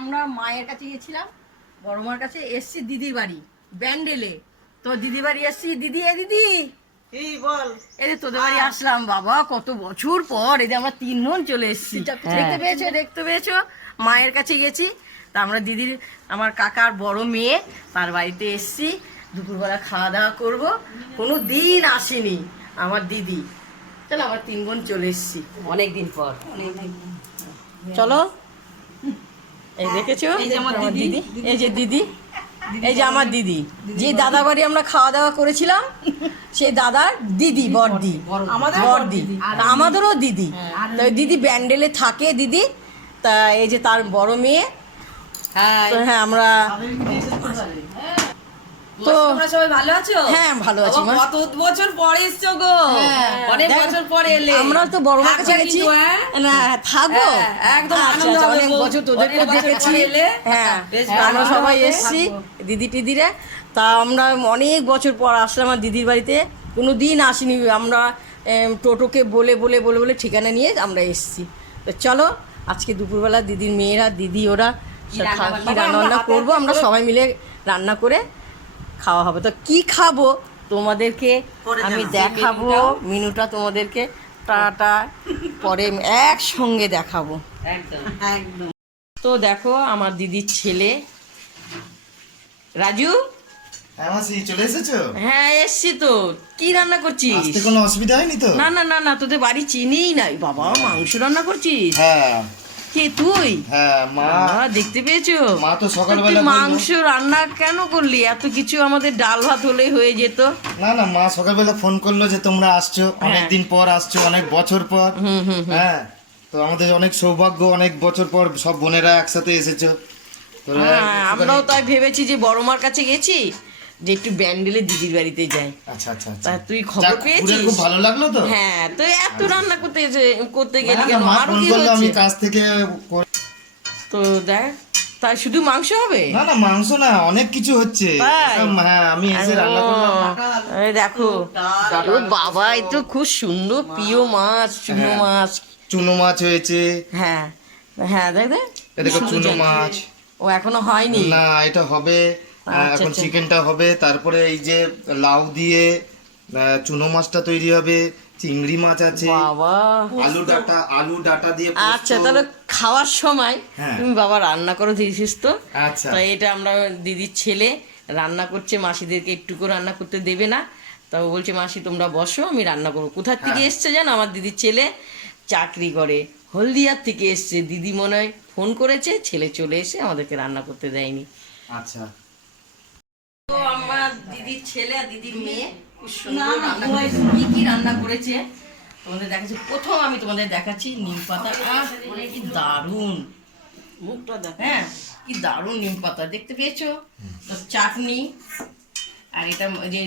আমরা মায়ের কাছে গেছিলাম, বড় মার কাছে এসছি দিদির বাড়ি ব্যান্ডেলে। তো দিদির বাড়ি এসছি, দিদি দিদি এই বল, এই যে তোদের বাড়ি আসলাম বাবা, কত বছর পর এই যে আমরা তিনজন চলে এসছি। দেখতে পেয়েছো মায়ের কাছে গেছি। তা আমরা দিদির, আমার কাকার বড় মেয়ে, তার বাড়িতে এসছি। দুপুরবেলা খাওয়া দাওয়া করবো, কোনো দিন আসেনি আমার দিদি। চলো আমার তিন বোন চলে এসছি অনেকদিন পর। চলো, এই দেখেছো আমার দিদি, এই যে দিদি, এই যে আমার দিদি, যে দাদা বাড়ি আমরা খাওয়া দাওয়া করেছিলাম সেই দাদার দিদি, বড়দি, বড়দি, আমাদেরও দিদি। তো দিদি ব্যান্ডেলে থাকে দিদি। তা এই যে তার বড় মেয়ে। হ্যাঁ আমরা তো তোমরা সবাই ভালো আছো? হ্যাঁ ভালো আছি মা। কত বছর পরে এসছো গো, অনেক বছর পরে এলে। আমরা তো বড় মার কাছে গেছি না, থাকবো একদম আচ্ছা, অনেক বছর তোদেরকে দেখেছি। হ্যাঁ আমরা সবাই এসছি দিদি টিদিরা। তা আমরা অনেক বছর পর আসলাম আমার দিদির বাড়িতে, কোনো দিন আসিনি আমরা। টোটোকে বলে বলে বলে বলে ঠিকানা নিয়ে আমরা এসছি। তো চলো আজকে দুপুরবেলা দিদির মেয়েরা, দিদি ওরা কি রান্না করবো, আমরা সবাই মিলে রান্না করে খাওয়া হবে। তো কি খাবো তোমাদেরকে আমি দেখাবো, মেনুটা তোমাদেরকে টাটা পরে একসঙ্গে দেখাবো। একদম। তো দেখো আমার দিদির ছেলে রাজু। হ্যাঁ মাসি, চলে এসেছো? হ্যাঁ এসছি। তো কি রান্না করছিস? আসতে কোনো অসুবিধা হয়নি তো? না না না না, তোদের বাড়ি চিনিই নাই বাবা, মাংস রান্না করছিস? হ্যাঁ কে তুই? হ্যাঁ মা দেখতে পেয়েছো? মা তো সকালবেলা তুই বললো- মাংস রান্না কেন করলি? এত কিছু আমাদের ডাল ভাত হলেই হয়ে যেত। না না, মা সকালবেলা ফোন করলো যে তোমরা আসছো, অনেকদিন পর আসছো, অনেক বছর পর। হ্যাঁ, তো আমাদের অনেক সৌভাগ্য, অনেক বছর পর সব বোনেরা একসাথে এসেছো। তোরা হ্যাঁ আমরাও তাই ভেবেছি যে বড় মার কাছে গেছি, যে একটু ব্যান্ডেলে দিদির বাড়িতে যাই। আচ্ছা আচ্ছা আচ্ছা। তা তুই খবর যাক, ঘুরে পেয়েছিস? খুব ভালো লাগলো তো। হ্যাঁ, তো এত রান্না করতে না, গেলি না, কেন? মা আরো ফোন কি করলো, আমি হচ্ছে? কাজ থেকে তো দেখ, তাই শুধু মাংস হবে? না না, মাংস না, অনেক কিছু হচ্ছে। তাই? হ্যাঁ, আমি এসে রান্না করলাম। এই দেখো ও বাবা, এই তো খুব সুন্দর প্রিয় মাছ, চুনো হ্যাঁ। মাছ। চুনো মাছ হয়েছে। হ্যাঁ হ্যাঁ, দেখ দেখ এটা দেখো চুনো মাছ। ও এখনো হয়নি। না, এটা হবে। আচ্ছা, এখন আচ্ছা। চিকেনটা হবে, তারপরে এই যে লাউ দিয়ে চুনো মাছটা তৈরি হবে, চিংড়ি মাছ আছে, বাবা আলু ডাটা দিয়ে পোস্ত। আচ্ছা, তাহলে খাওয়ার সময় হ্যাঁ। তুমি বাবা রান্না করে দিয়েছিস তো? আচ্ছা। তাই এটা আমরা দিদির ছেলে রান্না করছে, মাসিদেরকে একটুকু রান্না করতে দেবে না। তা ও বলছে মাসি তোমরা বসো, আমি রান্না করবো। কোথার থেকে এসছে জানো? আমার দিদির ছেলে চাকরি করে, হলদিয়ার থেকে এসছে। দিদি মনে হয় ফোন করেছে, ছেলে চলে এসে আমাদেরকে রান্না করতে দেয়নি। আচ্ছা। তো আমার দিদির ছেলে আর দিদির মেয়ে খুব সুন্দর রান্না করেছে। কি কি রান্না করেছে তোমাদের দেখাচ্ছি। প্রথম আমি তোমাদের দেখাচ্ছি নিম পাতা। কি দারুণ মুখটা দেখ, হ্যাঁ কি দারুণ নিম পাতা, দেখতে পেয়েছো? তো চাটনি, আর এটা যে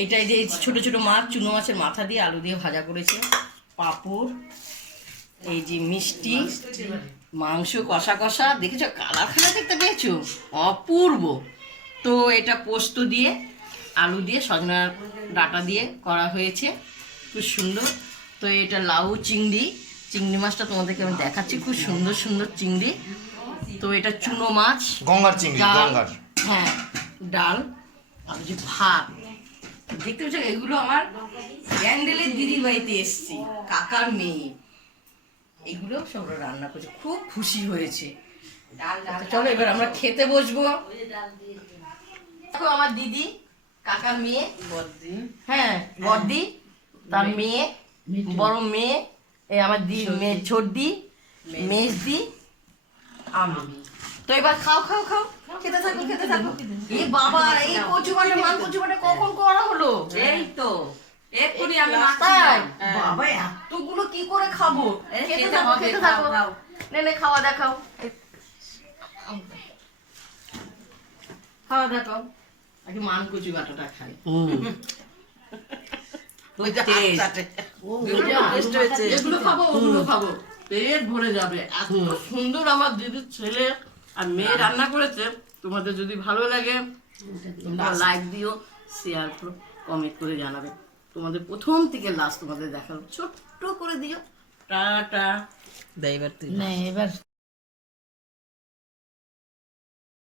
এইটা যে ছোট ছোট মাছ, চুনো মাছের মাথা দিয়ে আলু দিয়ে ভাজা করেছে, পাঁপড়, এই যে মিষ্টি, মাংস কষা কষা, দেখেছো কালারখানা দেখতে পেয়েছো? অপূর্ব। তো এটা পোস্ত দিয়ে, আলু দিয়ে, সজনার ডাঁটা দিয়ে করা হয়েছে, খুব সুন্দর। তো এটা লাউ চিংড়ি, চিংড়ি মাছটা তোমাদেরকে আমি দেখাচ্ছি, খুব সুন্দর সুন্দর চিংড়ি। তো এটা চুনো মাছ, গঙ্গার চিংড়ি, ডাল, গঙ্গার। হ্যাঁ ডাল, আর যে ভাত। দেখতে পাচ্ছ এগুলো আমার ব্যান্ডেলের দিদির বাড়িতে এসছি, কাকার মেয়ে। এগুলো সব রান্না করছে, খুব খুশি হয়েছে। তো চলো এবার আমরা খেতে বসবো। দেখো আমার দিদি, কাকার মেয়ে, হ্যাঁ বড়দি, তার মেয়ে, বড় মেয়ে, এই আমার মেয়ে ছোটদি, মেজদি, আমি। তো এবার খাও খাও খাও, খেতে থাকো খেতে থাকো। এ বাবা, এই কচু বাটা, মান কচু বাটা কখন করা হলো? এই তো এক্ষুনি আমি তাই? মাখছিলাম। বাবা এতগুলো কি করে খাবো? খেতে খেতে থাকো হবে, খেতে খাও, থাকো। খাও। নে খাওয়া দেখাও, খাওয়া দেখাও। আগে মান কচু বাটাটা খাই। এগুলো খাবো, ওগুলো খাবো, পেট ভরে যাবে। এত সুন্দর আমার দিদির ছেলে আর মেয়ে রান্না করেছে। তোমাদের যদি ভালো লাগে তোমরা লাইক দিও, শেয়ার করো, কমেন্ট করে জানাবে। তোমাদের প্রথম থেকে লাস্ট তোমাদের দেখাবো, ছোট্ট করে দিও। টাটা। না এবার